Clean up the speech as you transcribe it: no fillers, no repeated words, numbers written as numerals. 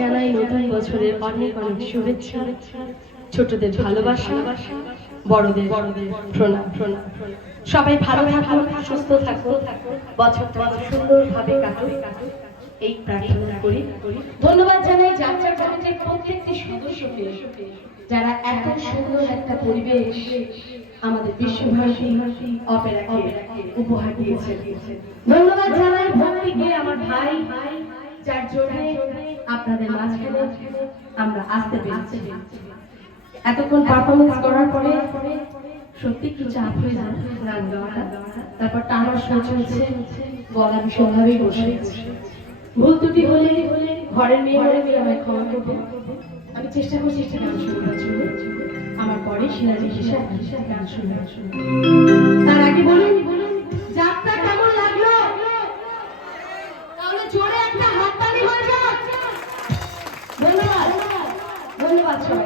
জানাই নতুন বছরের অনেক অনেক শুভেচ্ছা, ছোটদের ভালোবাসা, বড়দের প্রণাম। সবাই ভালো থাকুন, সুস্থ থাকুন, বছরটা সুন্দরভাবে কাটুক এই প্রার্থনা করি। ধন্যবাদ জানাই যাত্রা কমিটির প্রত্যেকটি সদস্যকে, যারা এত সুন্দর একটা পরিবেশ আমাদের বিশ্বভারতী অপেরাকে উপহার দিয়েছে। ধন্যবাদ জানাই ভক্তিকে, আমার ভাই, যার জন্য আপনাদের মাঝখানে আমরা আসতে পেরেছি। এতক্ষণ পারফরমেন্স করার পরে সত্যি একটু চাপ হয়ে যায় গান গাওয়াটা, তারপর টানার সুর চলছে, গলা ভীষণভাবেই বসে। ভুল ত্রুটি হলে ঘরের মেয়ে হলে আমায় ক্ষমা করবেন। আমি চেষ্টা করছি একটা গান শোনার জন্য, আমার পরে শিলাজি হিসাব গান শোনার জন্য। তার আগে বলুন যাত্রা কেমন লাগলো? তাহলে জোরে একটা হাততালি হয়ে যাক। ধন্যবাদ, ধন্যবাদ সবাই।